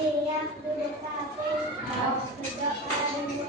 Iya, duduk rapi. Duduk rapi.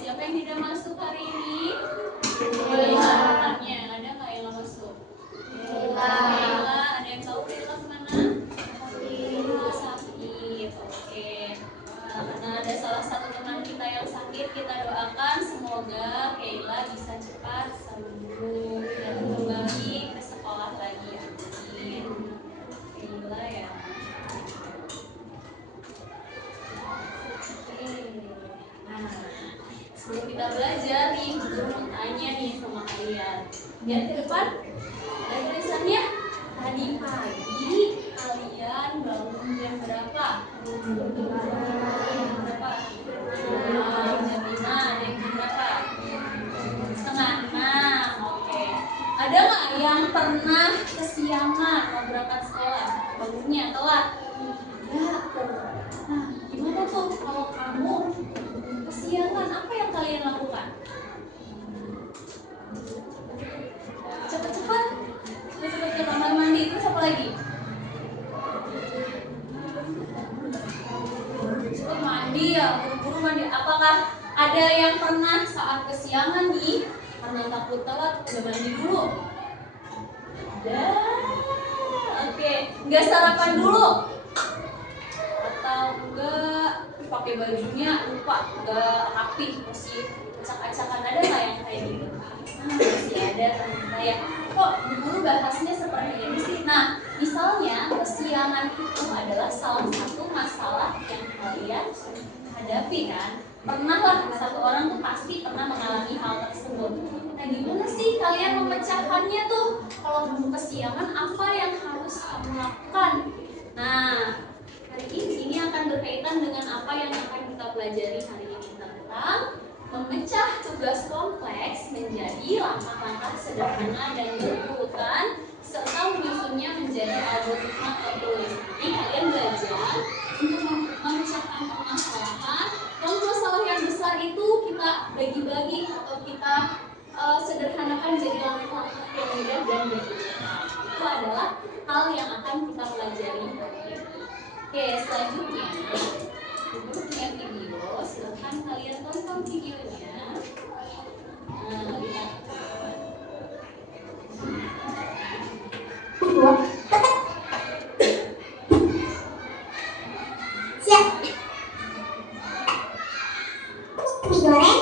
Siapa yang tidak masuk hari ini? Ada nggak yang nggak masuk? Kayla, ada yang tahu Kayla kemana? Sakit, oke. Karena ada salah satu teman kita yang sakit, kita doakan semoga Kayla bisa cepat sembuh dan kembali ke sekolah lagi. Amin. Kayla ya. Sebelum kita belajar nih, guru mau tanya nih sama kalian. Lihat ke depan, ada tulisannya. Tadi pagi kalian bangun jam berapa? Jam berapa? Jam 5, jam berapa? 5:30, oke. Ada nggak yang pernah kesiangan mau berangkat sekolah? Bangunnya telat? Ada. Nah, gimana tuh kalau kamu kesiangan, apa yang kalian lakukan? Cepat-cepat ke kamar mandi, terus apa lagi? Cepat mandi ya, buru-buru mandi. Apakah ada yang pernah saat kesiangan nih, karena takut telat, udah mandi dulu? Ada. Oke, nggak sarapan dulu? Atau enggak pakai bajunya lupa, enggak rapi, masih acak-acakan? Ada nggak yang kayak gitu? Masih ada ternyata ya. Kok guru bahasnya seperti ini sih? Nah, misalnya kesiangan itu adalah salah satu masalah yang kalian hadapi kan? Pernah lah, satu orang tuh pasti pernah mengalami hal tersebut. Nah, gimana sih kalian memecahkannya tuh? Kalau kamu kesiangan, apa yang harus kamu lakukan? Nah, hari ini akan berkaitan dengan apa yang akan kita pelajari hari ini, tentang memecah tugas kompleks menjadi langkah-langkah sederhana dan berurutan serta menyusunnya menjadi algoritma tertulis. Jadi kalian belajar untuk memecahkan permasalahan. Kalau masalah yang besar itu kita bagi-bagi atau kita sederhanakan jadi langkah-langkah yang mudah dan berguna. Itu adalah hal yang akan kita pelajari hari ini. Oke, selanjutnya Ibu punya video, silahkan kalian tonton videonya. Nah, lihat. Siap. Digoreng.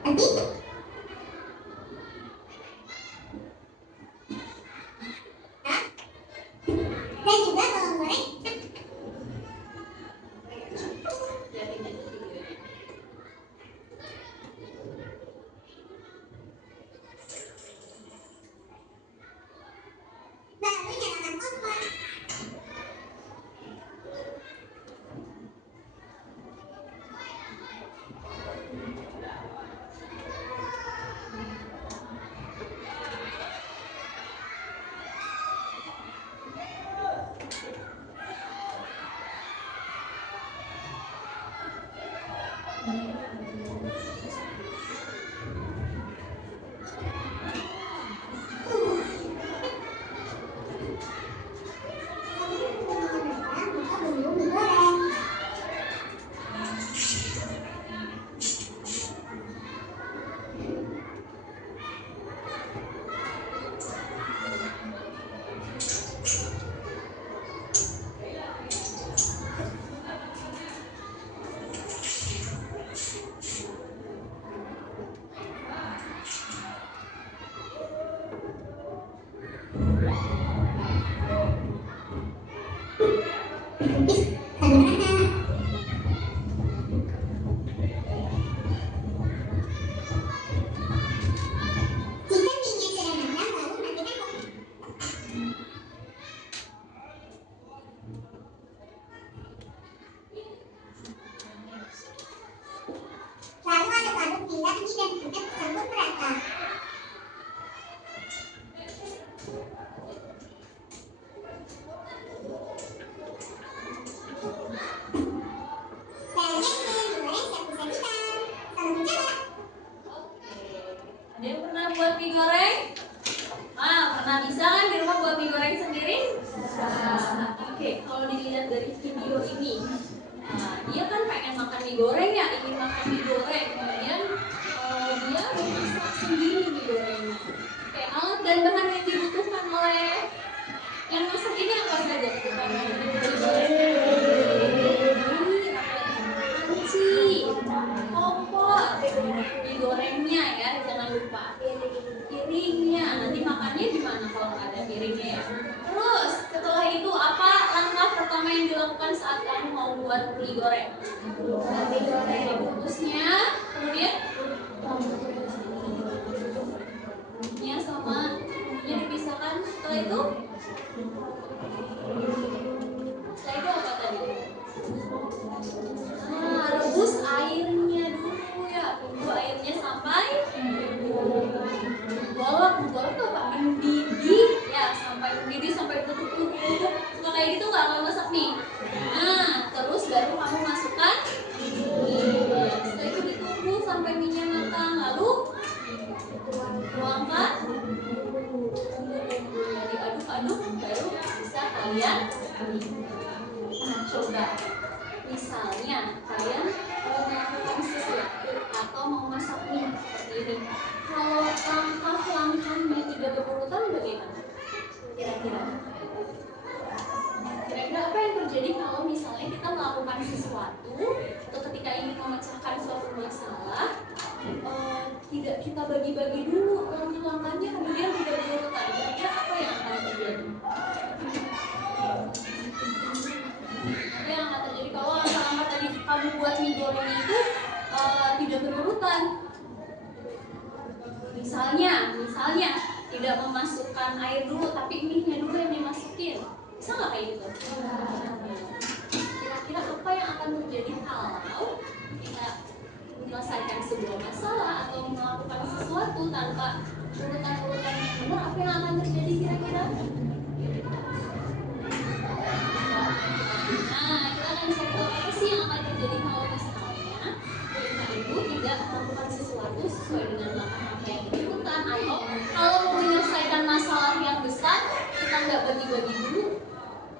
Nanti. rapi dan tidak tersangkut merata. Selanjutnya digoreng sapi-sapitan. Selamat mencoba. Ada yang pernah buat mie goreng? Pernah bisa kan di rumah buat mie goreng sendiri? Oke, kalau dilihat dari video ini, dia kan pengen makan mie goreng ya, ingin makan mie goreng. Kemudian dia memasak sendiri mie gorengnya. Oke, alat dan bahan yang dibutuhkan oleh yang masak ini apa saja? Panci, kompor, mie gorengnya ya, jangan lupa. Piringnya, nanti makannya gimana kalau nggak ada piringnya ya? Terus setelah itu apa langkah pertama yang dilakukan saat kamu mau buat mie goreng? Rebusnya, kemudian bumbunya sama bumbunya dipisahkan. Setelah itu apa tadi? Rebus airnya dulu ya, tunggu airnya sampai golok tuh apa? Mendidih ya, sampai mendidih sampai tutup. Kalau kayak gitu nggak akan masak nih. Terus baru kamu masukkan mie. Setelah itu ditunggu sampai minyak matang, lalu tuangkan bumbu-bumbunya, diaduk-aduk baru bisa kalian coba. Misalnya kalian mau melakukan sesuatu atau mau masak mie seperti ini, kalau langkah-langkahnya tidak berurutan bagaimana? Kira-kira apa yang terjadi kalau misalnya kita melakukan sesuatu atau ketika ingin memecahkan suatu masalah, tidak kita bagi-bagi dulu langkah-langkahnya, kemudian tidak berurutan, kira-kira apa yang akan terjadi? Apa yang akan terjadi kalau langkah-langkah tadi kamu buat mie goreng itu tidak berurutan? Misalnya tidak memasukkan air dulu, tapi mie-nya dulu yang dimasukin. Bisa nggak kayak gitu? Kira-kira apa yang akan terjadi kalau kita menyelesaikan sebuah masalah atau melakukan sesuatu tanpa urutan-urutan yang benar? Apa yang akan terjadi kira-kira? Kita akan cari tahu apa sih yang akan terjadi kalau misalnya kita itu tidak melakukan sesuatu sesuai dengan langkah-langkah yang diurutan, atau kalau mau menyelesaikan masalah yang besar kita nggak bagi-bagi dulu,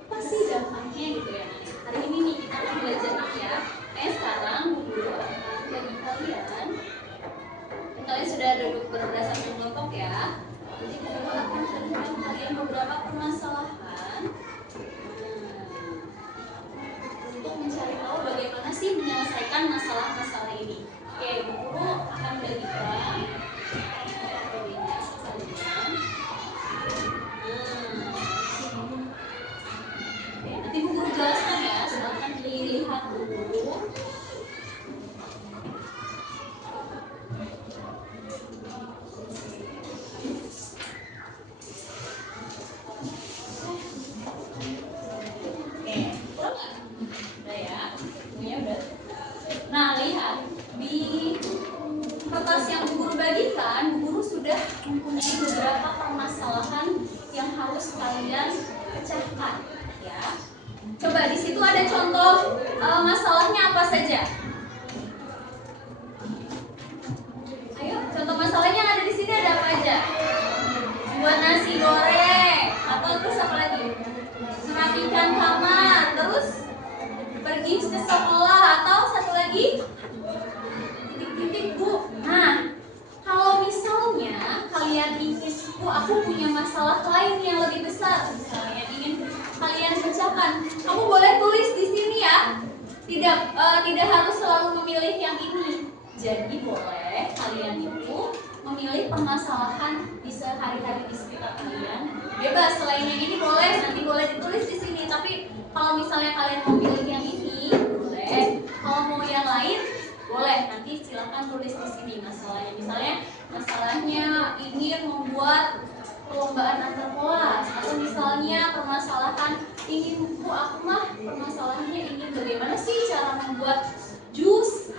pasti dampaknya gitu ya. Hari ini nih kita akan belajar ya. Sekarang guru akan bagi kalian sudah duduk berdasarkan kelompok ya. Jadi guru akan berikan kalian beberapa permasalahan untuk mencari tahu bagaimana sih menyelesaikan masalah-masalah ini. Oke, guru akan bagikan nanti guru jelaskan ya, silahkan dilihat dulu. Nah, lihat di kertas yang guru bagikan, guru sudah mempunyai beberapa permasalahan yang harus kalian pecahkan, ya. Coba di situ ada contoh masalahnya apa saja? Ayo, contoh masalahnya yang ada di sini ada apa aja? Buat nasi goreng, atau terus apa lagi? Merapikan kamar, terus pergi ke sekolah, atau satu lagi titik-titik Bu. Nah, kalau misalnya kalian ingin, Bu, aku punya masalah lain yang lebih besar, misalnya ingin kalian pecahkan, kamu boleh tulis di sini ya. Tidak harus selalu memilih yang ini. Jadi boleh kalian itu memilih permasalahan di sehari-hari di sekitar kalian. Bebas, selain yang ini boleh, nanti boleh ditulis di sini. Tapi kalau misalnya kalian mau pilih yang ini, boleh. Kalau mau yang lain, boleh. Nanti silakan tulis di sini masalahnya. Misalnya masalahnya ingin membuat perlombaan antar kelas, atau misalnya permasalahan ingin, Bu, aku mah permasalahannya ingin bagaimana sih cara membuat jus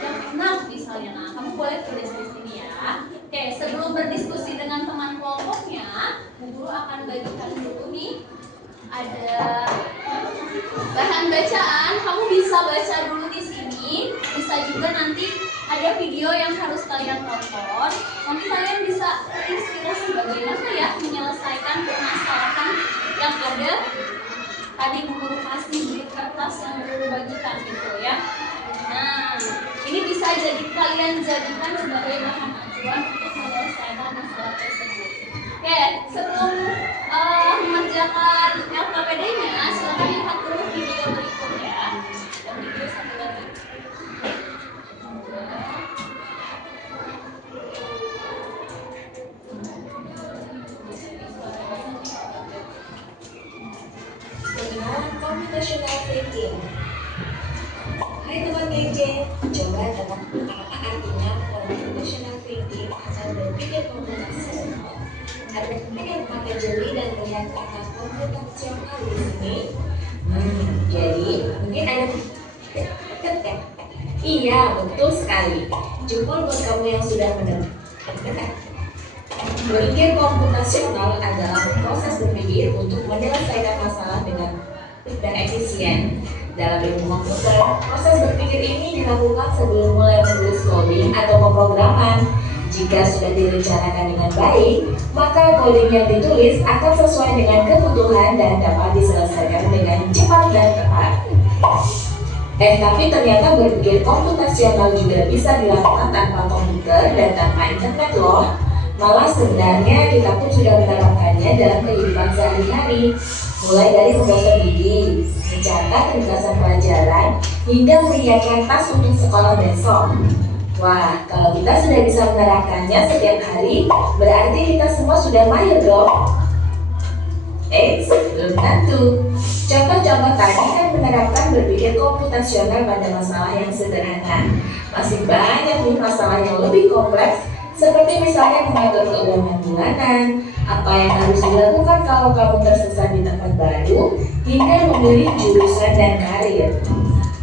yang enak misalnya. Nah, kamu boleh tulis di sini ya. Oke, sebelum berdiskusi dengan teman kelompoknya, Bu Guru akan bagikan dulu nih. Ada bahan bacaan, kamu bisa baca dulu di sini. Bisa juga nanti ada video yang harus kalian tonton. Nanti kalian bisa terinspirasi bagaimana ya menyelesaikan permasalahan yang ada. Tadi Bu Guru kasih di kertas yang Bu Guru bagikan gitu ya. Nah, ini bisa kalian jadikan sebagai bahan acuan untuk menyelesaikan masalah tersebut. Oke, sebelum mengerjakan LKPD-nya, silakan lihat dulu video berikut ya. Dan video satu lagi. Pengenalan computational thinking. Hai teman DJ, coba tebak apa artinya computational thinking atau berpikir komputasional. Ada yang pakai jeli dan melihat kata komputasional di sini. Jadi mungkin ada iya, betul sekali. Jempol buat kamu yang sudah mendengar. Berpikir komputasional adalah proses berpikir untuk menyelesaikan masalah dengan dan efisien. Dalam ilmu komputer, proses berpikir ini dilakukan sebelum mulai menulis coding atau pemrograman. Jika sudah direncanakan dengan baik, maka coding yang ditulis akan sesuai dengan kebutuhan dan dapat diselesaikan dengan cepat dan tepat. Tapi ternyata berpikir komputasional juga bisa dilakukan tanpa komputer dan tanpa internet loh. Malah sebenarnya kita pun sudah menerapkannya dalam kehidupan sehari-hari, mulai dari menggosok gigi, mencatat ringkasan pelajaran, hingga menyiapkan tas untuk sekolah besok. Wah, kalau kita sudah bisa menerapkannya setiap hari, berarti kita semua sudah mahir dong. Belum tentu. Contoh-contoh tadi kan menerapkan berpikir komputasional pada masalah yang sederhana. Masih banyak nih masalah yang lebih kompleks, seperti misalnya mengatur keuangan bulanan, apa yang harus dilakukan kalau kamu tersesat di tempat baru, hingga memilih jurusan dan karir.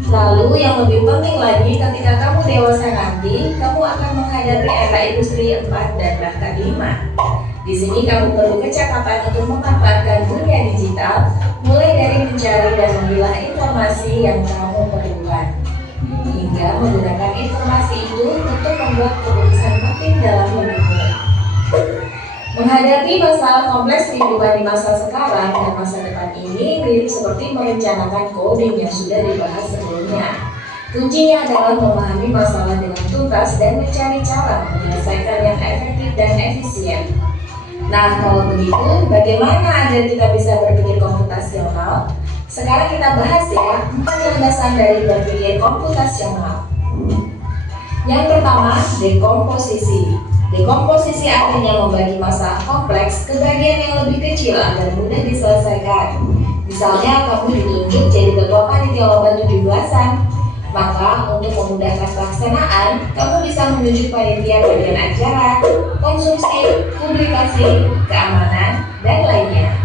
Lalu yang lebih penting lagi, ketika kamu dewasa nanti, kamu akan menghadapi era industri 4 dan bahkan 5. Di sini kamu perlu kecakapan untuk memanfaatkan dunia digital, mulai dari mencari dan memilah informasi yang kamu perlukan, hingga menggunakan informasi itu untuk membuat keputusan penting dalam hidupmu. Menghadapi masalah kompleks kehidupan di masa sekarang dan masa depan ini mirip seperti merencanakan coding yang sudah dibahas sebelumnya. Kuncinya adalah memahami masalah dengan tuntas dan mencari cara menyelesaikan yang efektif dan efisien. Nah, kalau begitu, bagaimana agar kita bisa berpikir komputasional? Sekarang kita bahas ya 4 landasan dari berpikir komputasional. Yang pertama, dekomposisi. Dekomposisi artinya membagi masalah kompleks ke bagian yang lebih kecil agar mudah diselesaikan. Misalnya, kamu ditunjuk jadi ketua panitia lomba 17-an. Maka untuk memudahkan pelaksanaan, kamu bisa menunjuk panitia bagian acara, konsumsi, publikasi, keamanan, dan lainnya.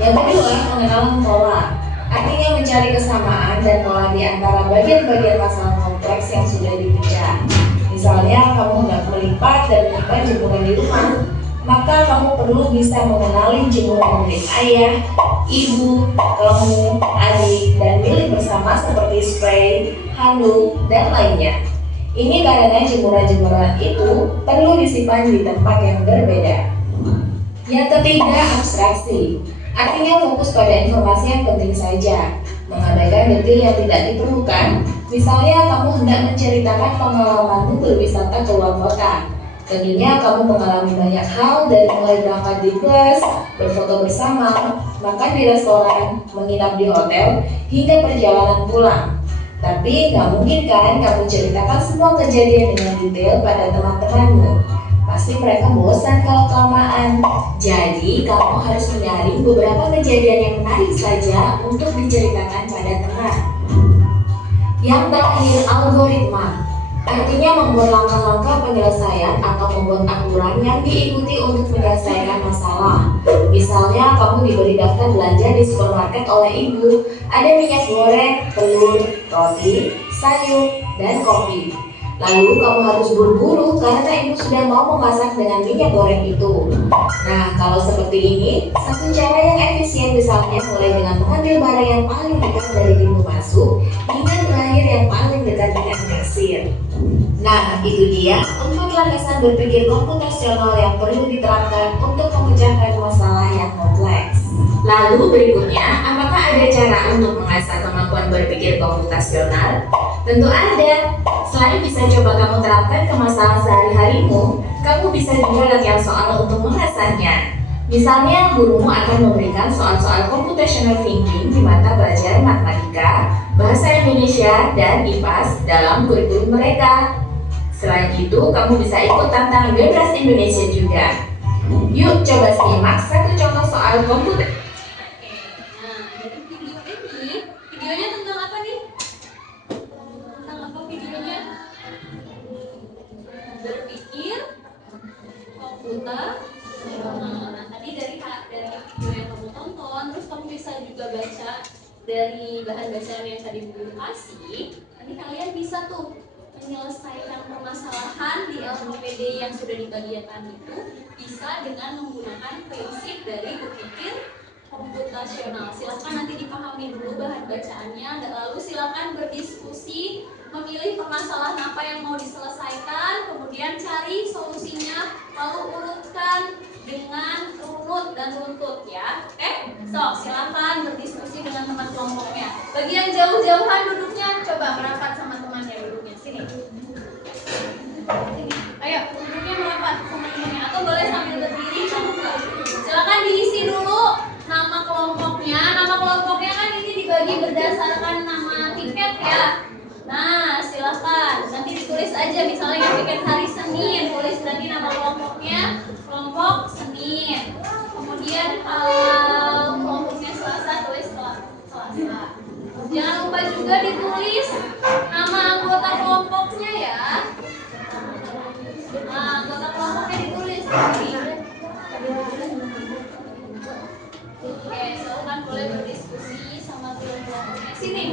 Yang kedua, pengenalan pola. Artinya mencari kesamaan dan pola di antara bagian-bagian masalah kompleks yang sudah dipecah. Misalnya, kamu hendak melipat dan menyimpan jemuran di rumah, maka kamu perlu bisa mengenali jemuran milik ayah, ibu, kamu, adik, dan milik bersama seperti spray, handuk, dan lainnya. Ini karena jemuran-jemuran itu perlu disimpan di tempat yang berbeda. Yang ketiga, abstraksi. Artinya fokus pada informasi yang penting saja, mengabaikan detail yang tidak diperlukan. Misalnya, kamu hendak menceritakan pengalamanmu berwisata ke luar kota. Tentunya kamu mengalami banyak hal, dari mulai berangkat di bus, berfoto bersama, makan di restoran, menginap di hotel, hingga perjalanan pulang. Tapi nggak mungkin kan kamu ceritakan semua kejadian dengan detail pada teman-temanmu. Pasti mereka bosan kalau kelamaan. Jadi kamu harus menyaring beberapa kejadian yang menarik saja untuk diceritakan pada teman. Yang terakhir, algoritma. Artinya membuat langkah-langkah penyelesaian atau membuat aturan yang diikuti untuk menyelesaikan masalah. Misalnya, kamu diberi daftar belanja di supermarket oleh ibu. Ada minyak goreng, telur, roti, sayur, dan kopi. Lalu kamu harus buru-buru karena ibu sudah mau memasak dengan minyak goreng itu. Nah, kalau seperti ini, satu cara yang efisien misalnya mulai dengan mengambil barang yang paling dekat dari pintu masuk hingga terakhir yang paling dekat dengan kasir. Nah, itu dia 4 landasan berpikir komputasional yang perlu diterapkan untuk memecahkan masalah yang kompleks. Lalu berikutnya, apakah ada cara untuk mengasah kemampuan berpikir komputasional? Tentu ada. Selain bisa coba kamu terapkan ke masalah sehari-harimu, kamu bisa juga latihan soal untuk mengasahnya. Misalnya, gurumu akan memberikan soal-soal computational thinking di mata pelajaran matematika, bahasa Indonesia, dan IPAS dalam kurikulum mereka. Selain itu, kamu bisa ikut tantangan bebas Indonesia juga. Yuk coba simak satu contoh soal komputer. Nah, dari video ini, videonya tentang apa nih? Tentang apa videonya? Berpikir komputer. Nah, tadi dari video yang kamu tonton, terus kamu bisa juga baca dari bahan bacaan yang tadi Guru kasih. Nanti kalian bisa tuh menyelesaikan permasalahan di LKPD yang sudah dibagikan itu bisa dengan menggunakan prinsip dari berpikir komputasional. Silakan nanti dipahami dulu bahan bacaannya, dan lalu silakan berdiskusi, memilih permasalahan apa yang mau diselesaikan, kemudian cari solusinya, lalu urutkan dengan runut dan runtut ya. Oke? So, silakan berdiskusi dengan teman kelompoknya. Bagi yang jauh-jauhan duduknya, coba merapat sama temannya duduknya. Sini. Ayo, duduknya merapat sama temannya, atau boleh sambil berdiri, kamu enggak. Silakan diisi dulu nama kelompoknya. Nama kelompoknya kan ini dibagi berdasarkan nama tiket ya. Nah, silakan nanti ditulis aja, misalnya yang tiket hari Senin, tulis tadi nama kelompoknya, kelompok Senin. Kemudian kalau kelompoknya Selasa, tulis Selasa. Jangan lupa juga ditulis nama anggota kelompoknya ya. Nah, anggota kelompoknya ditulis di sini. Oke, silakan boleh berdiskusi sama kelompoknya. Sini.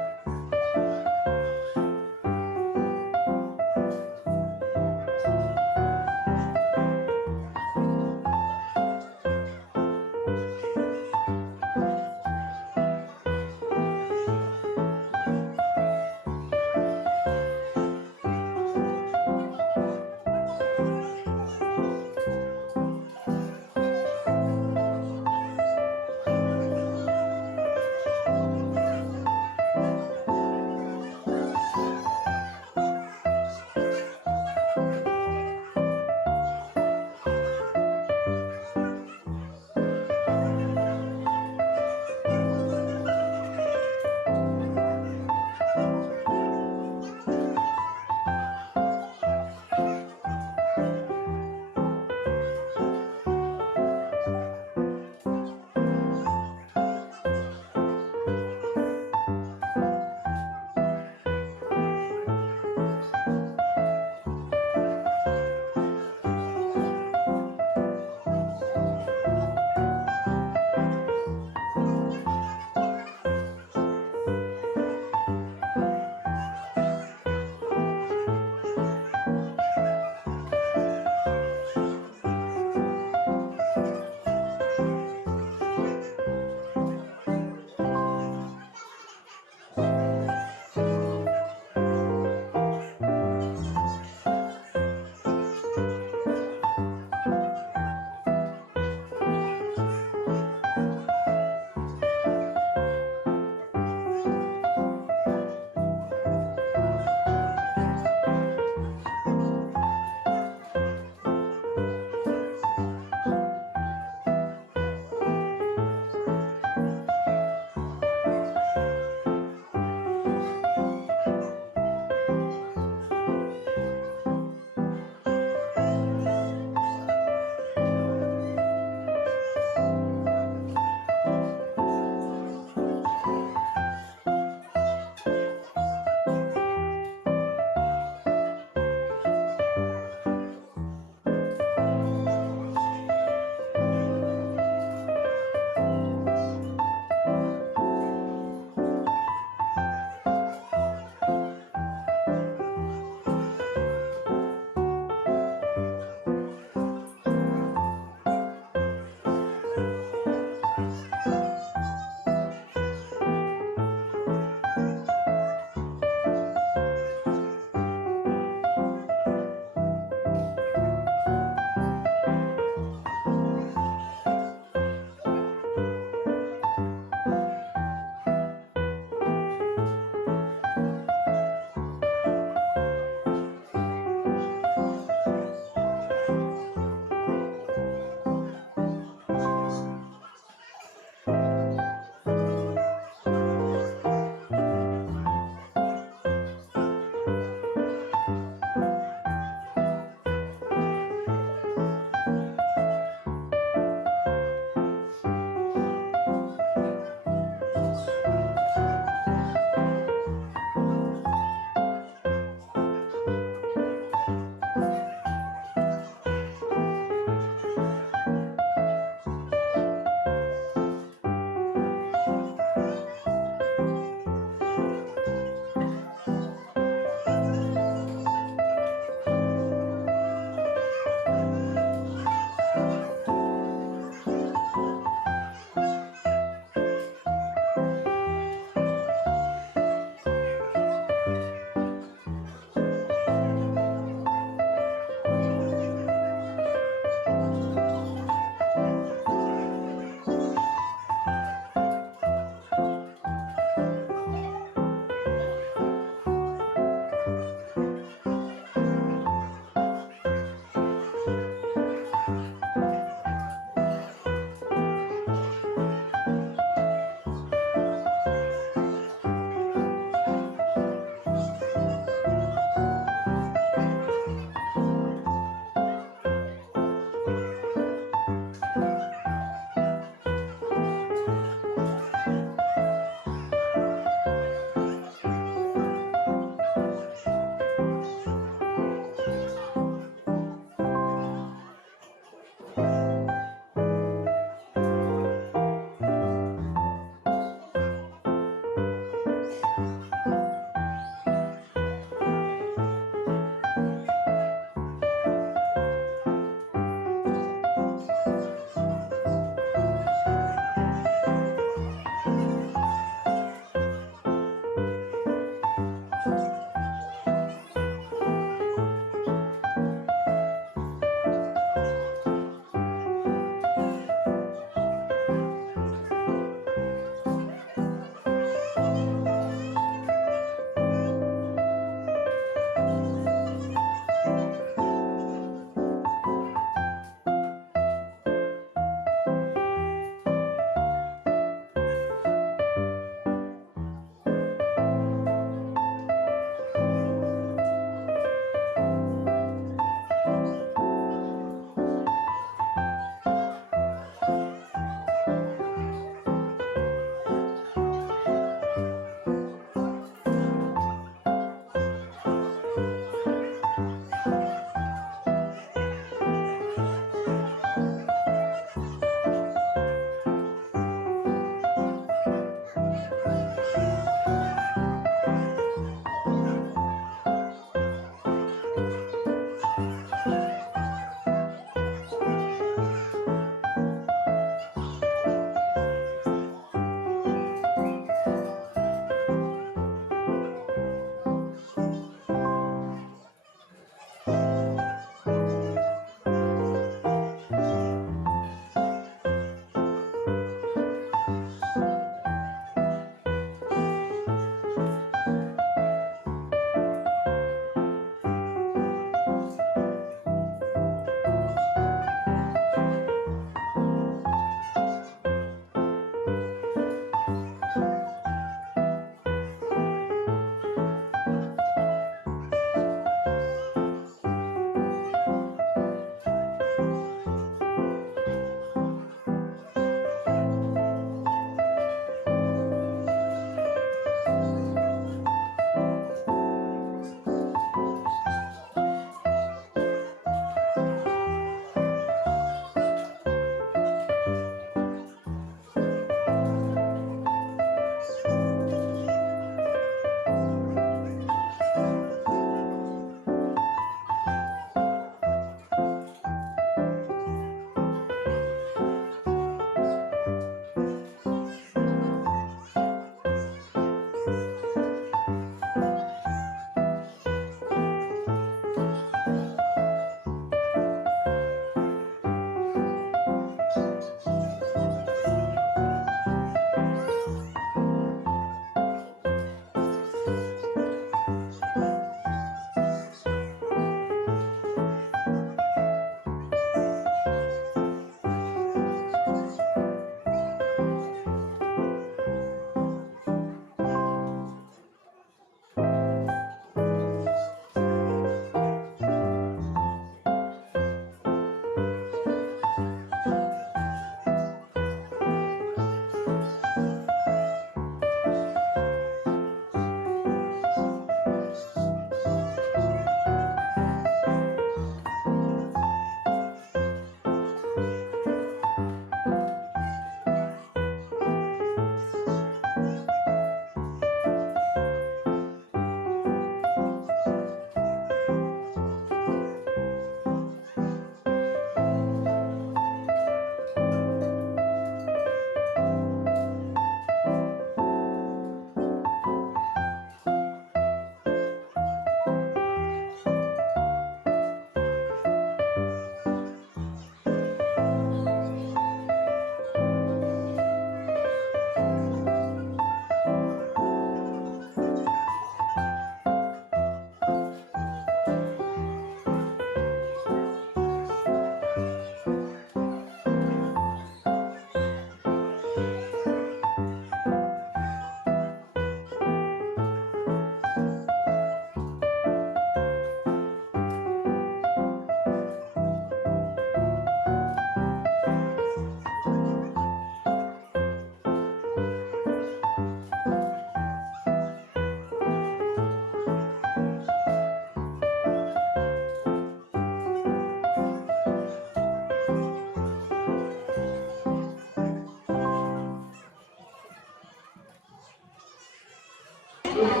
Sudah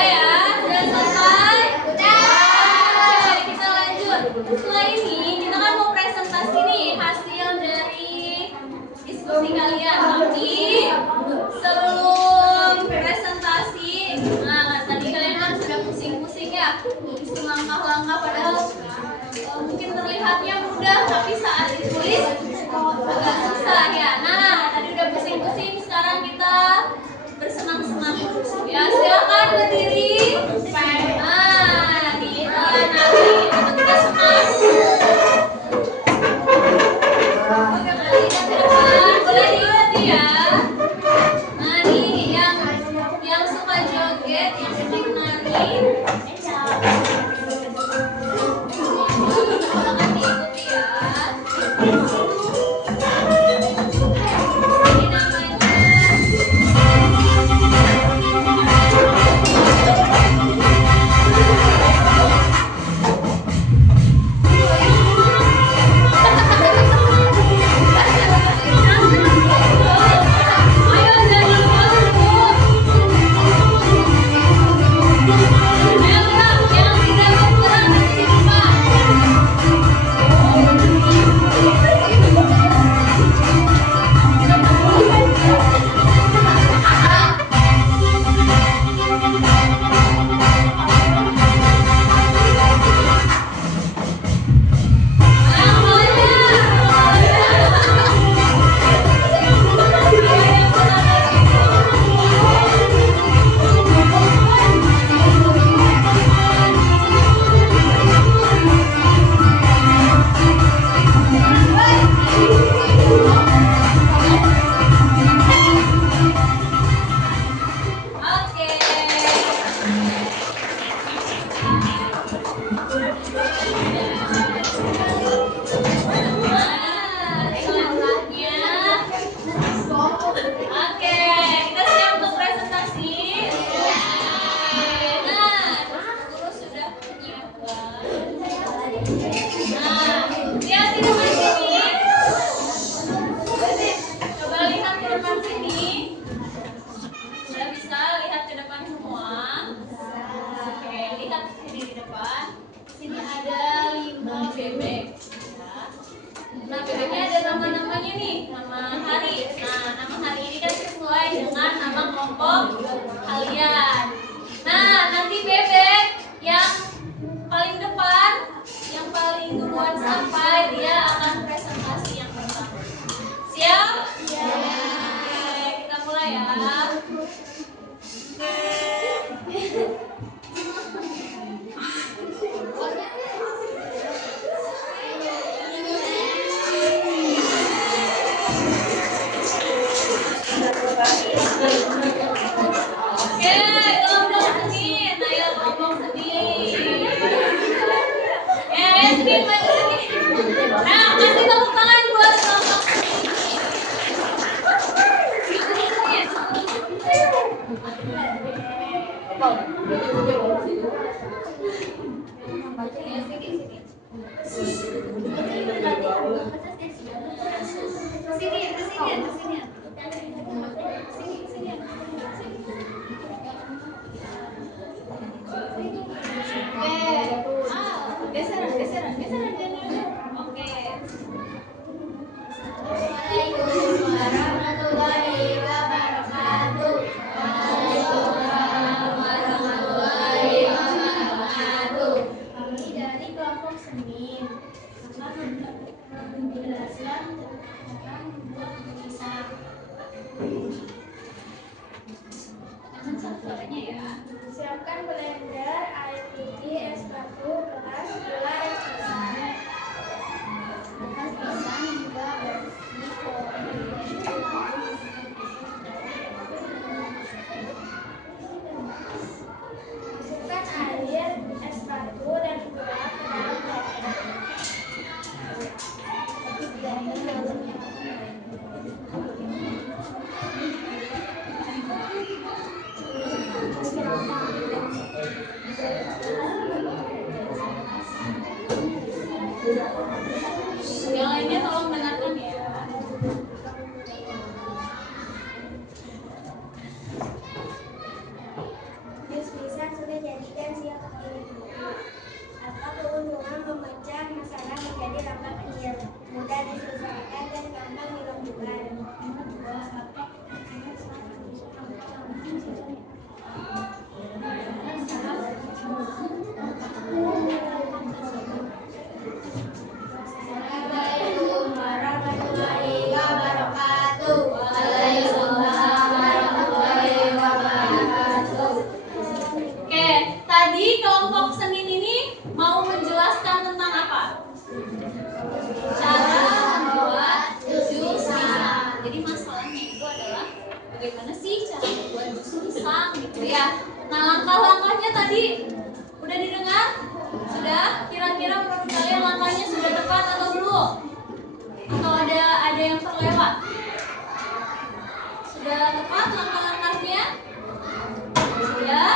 ya? Sudah selesai? Sudah. Kita lanjut. Setelah ini kita kan mau presentasi nih hasil dari diskusi kalian. Tapi sebelum presentasi, tadi kalian kan sudah pusing-pusing ya, hitung langkah-langkah padahal mungkin terlihatnya mudah, tapi saat ditulis agak susah ya. Nah, tadi udah pusing-pusing, sekarang kita bersenang-senang. Ya, silakan berdiri. Nah, ditelan lagi atau kita senang. Boleh diingat ya. Nah, nih yang suka joget, yang sering nari, silakan diikuti ya. Ini namanya ayo jangan malu. Ayo gerak, yang tidak bergerak di sini Pak. Oke. Selanjutnya, oke, kita siap untuk presentasi. Nah, guru sudah menyiapkan. Nah, lihat di depan sini. Coba lihat di depan sini. Sudah bisa lihat ke depan semua? Oke, lihat sini di depan. Sini ada 5 bebek. Nah, bebeknya ada nama-namanya nih, nama hari. Nah, nama hari ini kan sesuai dengan nama kelompok kalian. Nah, nanti bebek yang paling depan, yang paling duluan sampai, dia akan presentasi yang pertama. Siap? Oke, kita mulai ya. Oke, kelompok Senin, ayo kelompok Senin. Ayo Senin, maju Senin. Nah, kasih tepuk tangan buat kelompok geseran. Oke. Waalaikumsalam warahmatullahi wabarakatuh. Waalaikumsalam warahmatullahi wabarakatuh. Kami dari kelompok Senin akan menjelaskan tentang cara membuat lukisan. Jangan suaranya ya. Siapkan blender, air putih, es batu, gelas, gula, es pisang. Bekas pisang juga bersih masukkan air, es batu, dan gula ke dalam blender. Blender dalamnya. Jus pisang sudah jadikan siap diminum. Apa keuntungan memecah masalah menjadi langkah kecil, mudah diselesaikan dan gampang dilakukan? Assalamualaikum warahmatullahi wabarakatuh. Waalaikumsalam warahmatullahi wabarakatuh. Oke, tadi kelompok Senin ini mau menjelaskan tentang apa? Cara membuat jus pisang. Jadi masalahnya itu adalah bagaimana sih cara membuat jus pisang gitu ya. Nah, langkah-langkahnya tadi udah didengar? Sudah? Kira-kira menurut kalian langkahnya sudah tepat atau belum? Atau ada yang terlewat? Sudah tepat langkah-langkahnya? Sudah?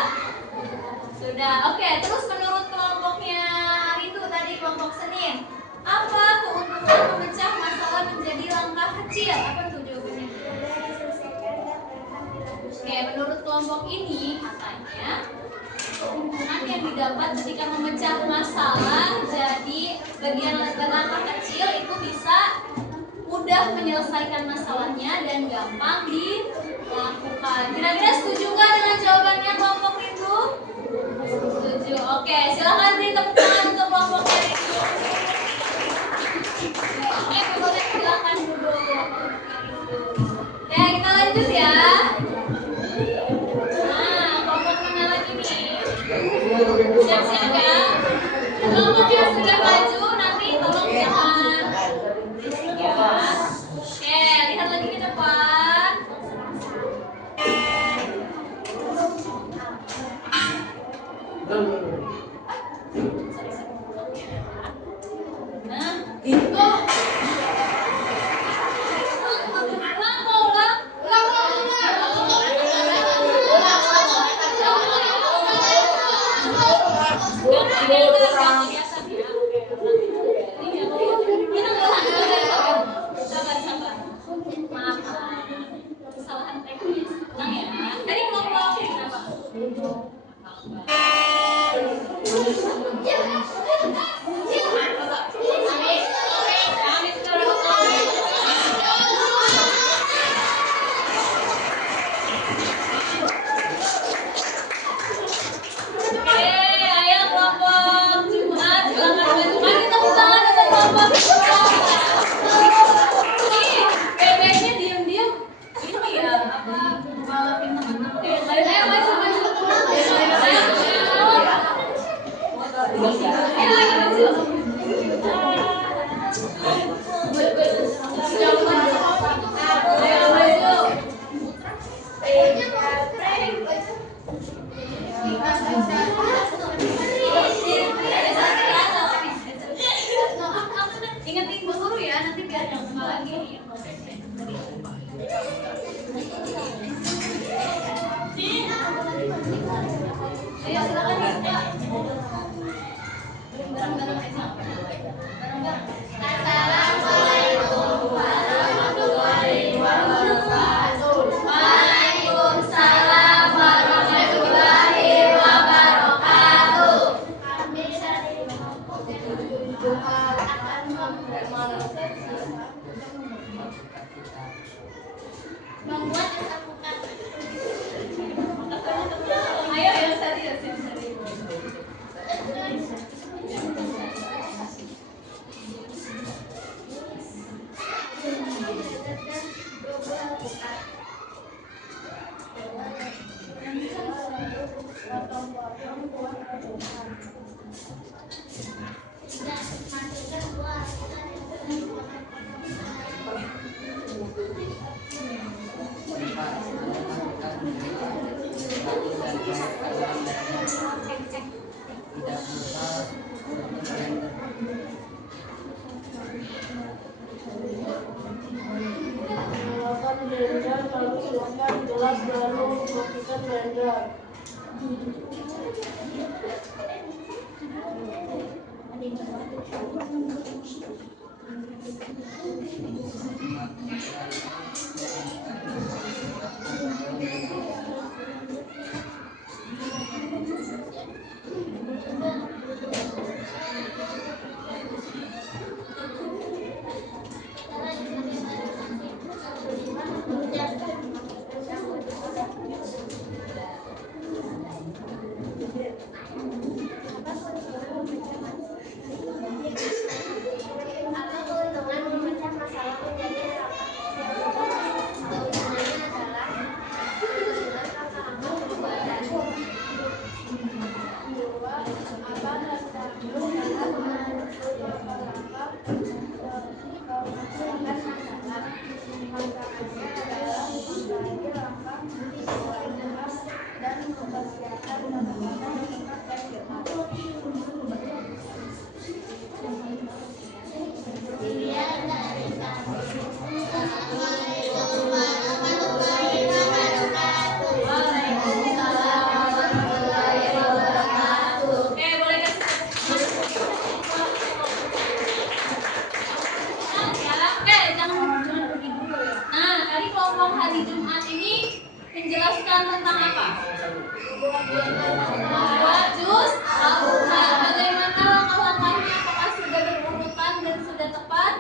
Sudah. Oke, terus menurut kelompoknya itu tadi kelompok Senin, apa keuntungan memecah masalah menjadi langkah kecil? Apa tuh jawabannya? Mudah diselesaikan dan gampang dilakukan. Oke, menurut kelompok ini katanya keuntungan yang didapat ketika memecah masalah jadi bagian langkah kecil itu bisa mudah menyelesaikan masalahnya dan gampang dilakukan. Kira-kira setuju nggak dengan jawabannya kelompok itu? Setuju. Oke, silahkan beri tepuk tangan untuk kelompoknya itu. Oke, boleh silahkan duduk. Oke, kita lanjut ya. Nah, kelompok mana lagi nih? Siap-siap ya. Kelompok yang sudah maju nanti tolong jangan berisik ya. Oke, lihat lagi ke depan. Nah, itu. Kesalahan teknis. Tenang ya. Tadi kelompok berapa? Ingetin Bu Guru ya, nanti biar yang sama lagi. Ayo silakan Kak. Bareng-bareng aja. Bareng-bareng. Assalamualaikum warahmatullahi wabarakatuh. Waalaikumsalam warahmatullahi wabarakatuh. Kami dari kelompok yang akan membuat alpukat. Ayo ya serius. Blender, lalu silakan gelas baru matikan blender. kelompok hari Jumat ini menjelaskan tentang apa? Juz Al-Quran. Bagaimana langkah-langkahnya? Apakah sudah berurutan dan sudah tepat?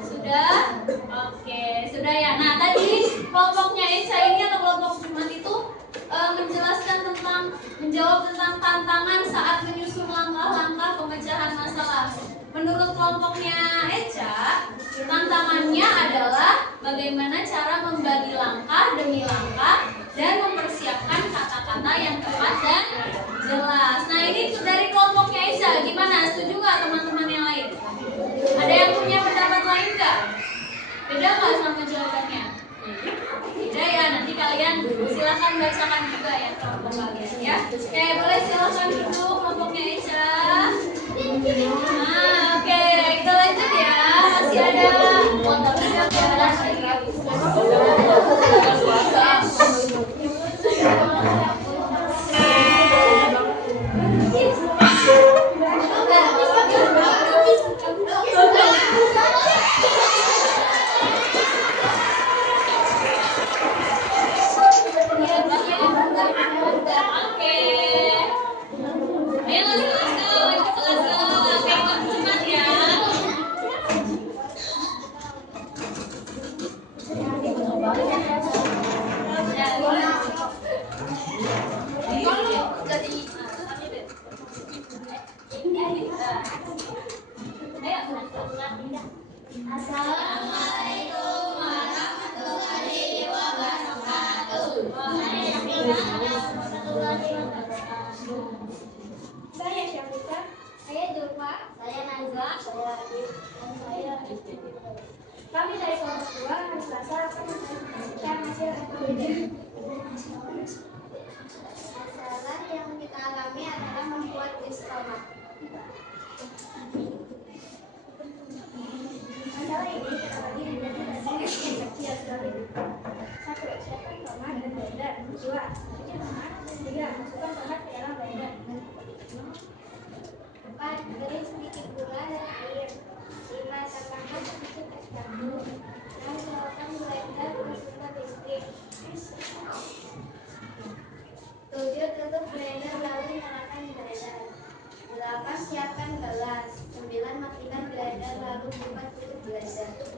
Sudah? Oke, sudah ya. Nah, tadi kelompoknya Esha ini atau kelompok Jumat itu menjawab tentang tantangan saat menyusun langkah-langkah pemecahan masalah. Menurut kelompoknya Echa, tantangannya adalah bagaimana cara membagi langkah demi langkah dan mempersiapkan kata-kata yang tepat dan jelas. Nah, ini dari kelompoknya Echa, gimana? Setuju nggak teman-teman yang lain? Ada yang punya pendapat lain nggak? Beda nggak sama jawabannya? Beda ya, nanti kalian silakan bacakan juga ya kelompok kalian ya. Oke, boleh silakan dulu kelompoknya Echa. Nah, oke, kita lanjut ya. Masih ada Assalamualaikum warahmatullahi wabarakatuh. Saya Syafika, saya Zulfa, saya Nazwa, saya Adit, dan saya Isti. Kami dari kelompok 2 hari Selasa akan membacakan hasil evaluasi. Masalah yang kita alami adalah membuat jus tomat. Masalah ini kita bagi menjadi bagian yang kecil sekali. 1. Siapkan tomat dan blender. 2. Cuci tomat. 3. Masukkan tomat ke dalam blender. 4. Beri sedikit gula dan air. 5. Tambahkan sedikit es batu. 6. Celupkan blender ke super biskuit. 7. Tutup blender lalu nyalakan blender. 8. Siapkan gelas. 9. Matikan blender lalu buka tutup blender. 10.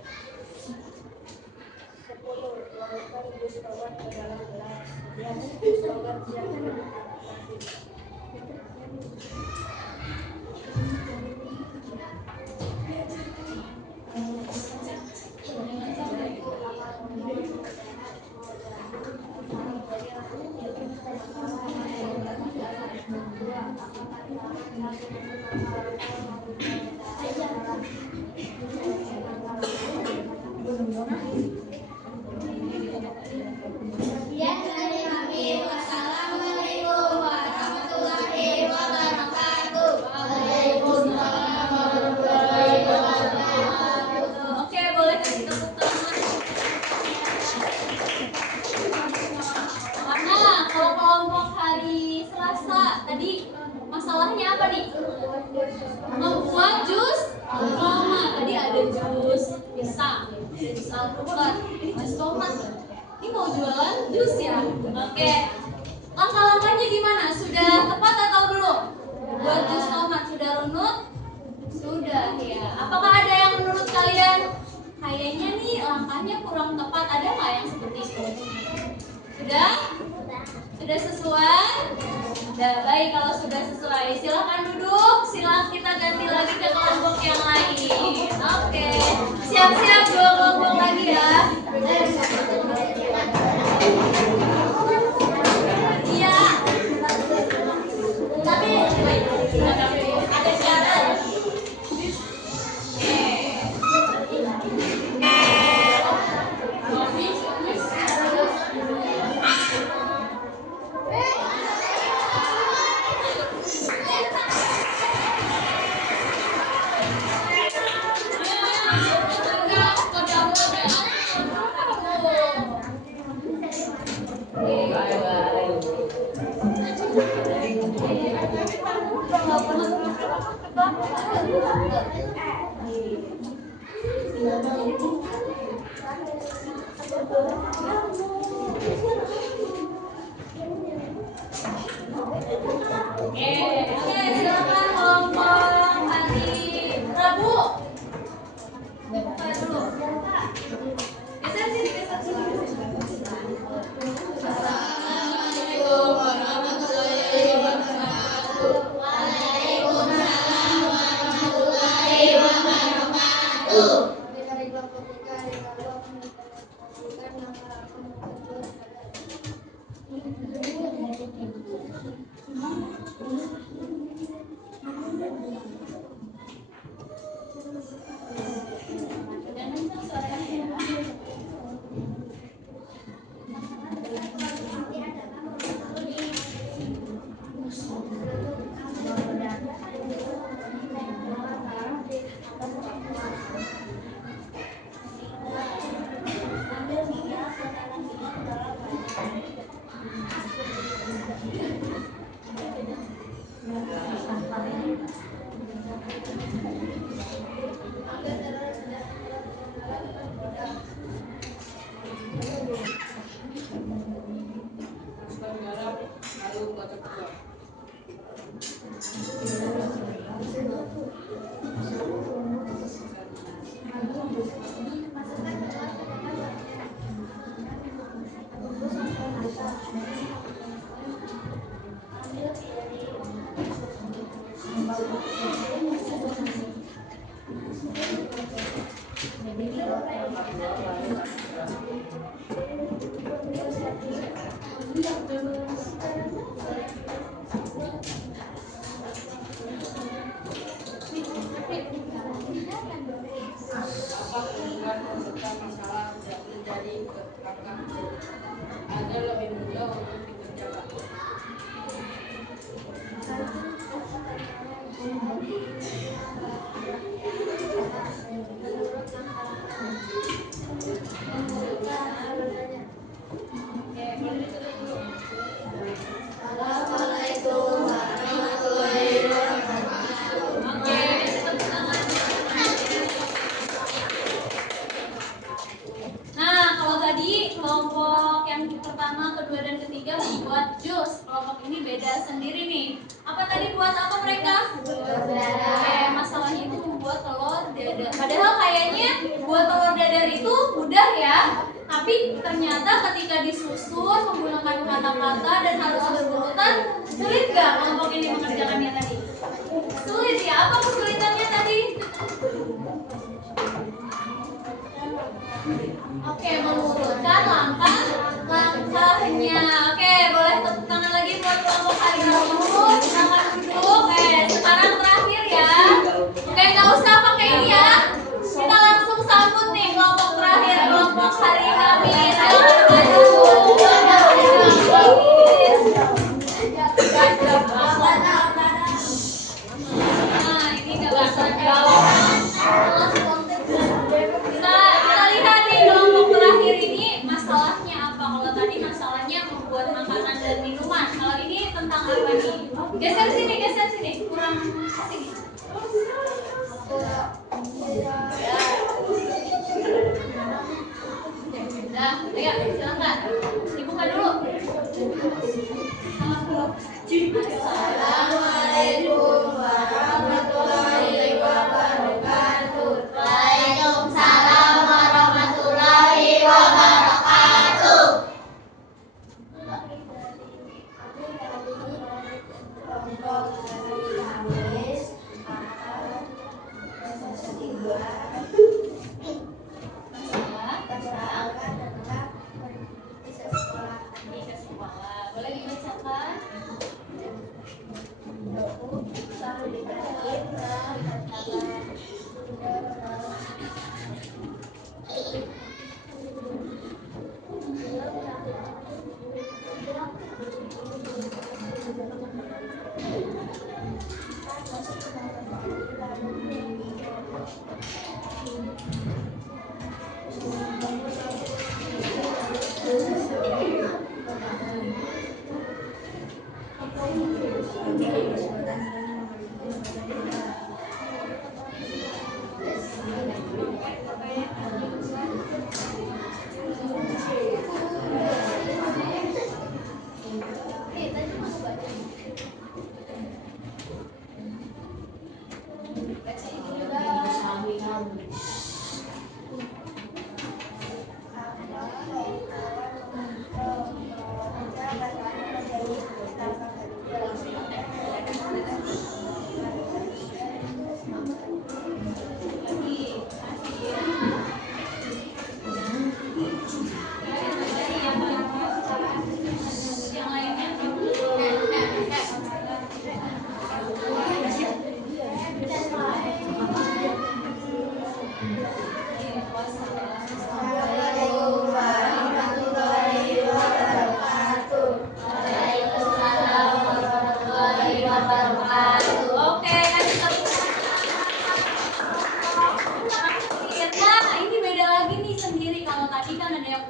Tuangkan jus tomat ke dalam gelas. Kemudian jus tomat siapkan di plastik. Wassalamualaikum warahmatullahi wabarakatuh. Waalaikumsalam warahmatullahi wabarakatuh. Oke, boleh kasih tepuk tangan. Nah, kalau kelompok hari Selasa tadi masalahnya apa nih? Membuat jus tomat. Tadi ada jus pisang, ada jus alpukat, ini jus tomat. Ini mau jualan jus ya? Oke. Langkah-langkahnya gimana? Sudah tepat atau belum? Buat jus tomat sudah runut? Sudah ya. Apakah ada yang menurut kalian kayaknya nih langkahnya kurang tepat? Ada nggak yang seperti itu? Sudah? Sudah sesuai? Sudah, baik. Kalau sudah sesuai, silakan duduk. Silakan kita ganti lagi ke kelompok yang lain. Oke. Siap-siap 2 kelompok lagi ya. Iya. Tapi ada syarat. Oke, silakan kelompok hari Rabu. Buka dulu. Geser sini, geser sini. Assalamualaikum warahmatullahi wabarakatuh. Waalaikumsalam warahmatullahi wabarakatuh. Dari kelompok 3 ada kelompok bukan nama masalah yang terjadi ke kakak agar lebih mudah untuk dikerjakan. Assalamualaikum warahmatullahi wabarakatuh. Oke, tepuk tangan. Nah, kalau tadi kelompok yang pertama, kedua, dan ketiga membuat jus. Kelompok ini beda sendiri nih. Apa tadi buat apa mereka? Oke, masalahnya itu membuat telur dadar. Padahal kayaknya buat telur dadar itu mudah ya. Tapi ternyata ketika disusun menggunakan kata-kata dan harus berurutan, sulit nggak kelompok ini mengerjakannya tadi? Sulit ya. Apa kesulitannya tadi? Oke, mengurutkan langkahnya. Oke, boleh tepuk tangan lagi buat kelompok hari Rabu. Silakan duduk. Sekarang terakhir ya. Oke, nggak usah pakai ini ya. Kita langsung sambut nih kelompok terakhir, kelompok hari Kamis. Silakan maju. Nah, ini nggak bisa jawab. Kita lihat nih kelompok terakhir ini masalahnya apa? Kalau tadi masalahnya membuat makanan dan minuman. Kalau ini tentang apa nih? Geser sini. Kurang sini. Nah, ayo silakan. Dibuka dulu. Assalamualaikum warahmatullahi wabarakatuh. Waalaikumsalam warahmatullahi wabarakatuh. Boleh dibacakan?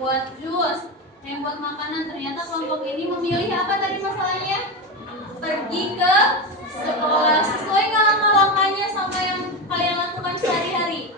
buat jus, ada yang buat makanan. Ternyata kelompok ini memilih apa tadi masalahnya? Pergi ke sekolah. Sesuai nggak langkah-langkahnya sama yang kalian lakukan sehari-hari?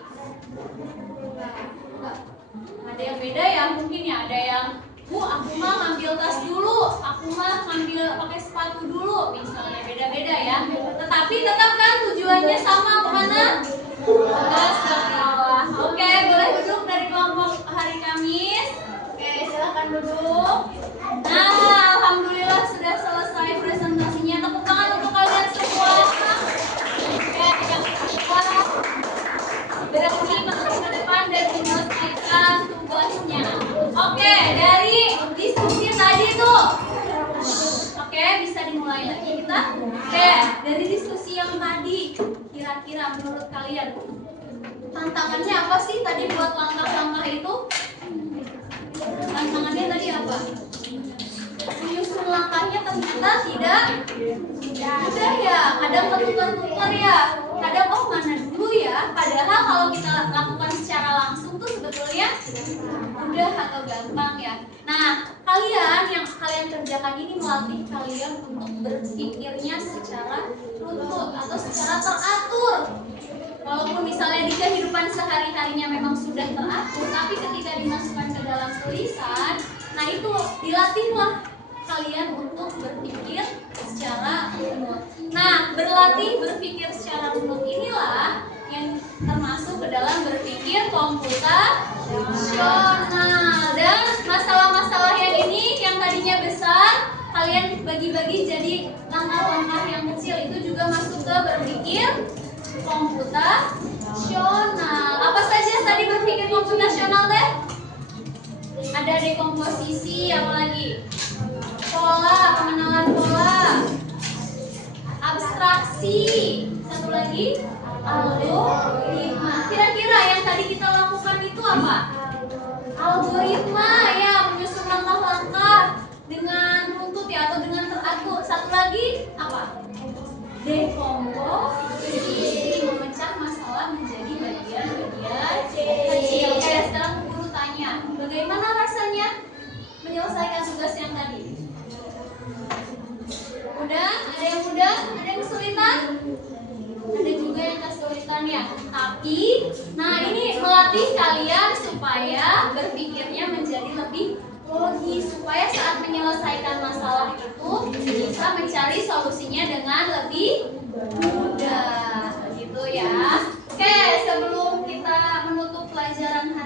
Ada yang beda ya, mungkin ya. Ada yang, Bu, aku mah ngambil tas dulu, aku mah ngambil pakai sepatu dulu, misalnya beda-beda ya. Tetapi tetap kan tujuannya sama, kemana? Ke sekolah. Oke, boleh duduk dari kelompok hari Kamis. Oke, silakan duduk. Nah, alhamdulillah sudah selesai presentasinya. Tepuk tangan untuk kalian semua. Oke, yang kedua berarti masuk ke depan dan menyelesaikan tugasnya. Oke, dari diskusi tadi tuh. Oke, bisa dimulai lagi kita. Oke, dari diskusi yang tadi, kira-kira menurut kalian tantangannya apa sih tadi buat langkah-langkah itu? Tantangannya tadi apa? Menyusun langkahnya ternyata tidak mudah ya. Kadang ketukar-tukar ya. Kadang mana dulu ya. Padahal kalau kita lakukan secara langsung tuh sebetulnya mudah atau gampang ya. Nah, kalian yang kalian kerjakan ini melatih kalian untuk berpikirnya secara runtut atau secara teratur. Walaupun misalnya di kehidupan sehari-harinya memang sudah teratur, tapi ketika dimasukkan ke dalam tulisan, nah itu dilatihlah kalian untuk berpikir secara runut. Nah, berlatih berpikir secara runut inilah yang termasuk ke dalam berpikir komputasional. Dan masalah-masalah yang ini yang tadinya besar, kalian bagi-bagi jadi langkah-langkah yang kecil, itu juga masuk ke berpikir komputasional. Apa saja tadi berpikir komputasional teh? Ada dekomposisi, apa lagi? Pola, pengenalan pola, abstraksi, satu lagi algoritma. Kira-kira yang tadi kita lakukan itu apa? Algoritma ya, menyusun langkah-langkah dengan runtut ya, atau dengan teratur. Satu lagi apa? Dekomposisi, memecah masalah menjadi bagian-bagian kecil. Oke, sekarang guru tanya, bagaimana rasanya menyelesaikan tugas yang tadi? Mudah? Ada yang mudah? Ada yang kesulitan? Ada juga yang kesulitan ya. Tapi, nah ini melatih kalian supaya berpikirnya menjadi lebih logis, supaya saat menyelesaikan masalah itu bisa mencari solusinya dengan lebih mudah, gitu ya. Oke, sebelum kita menutup pelajaran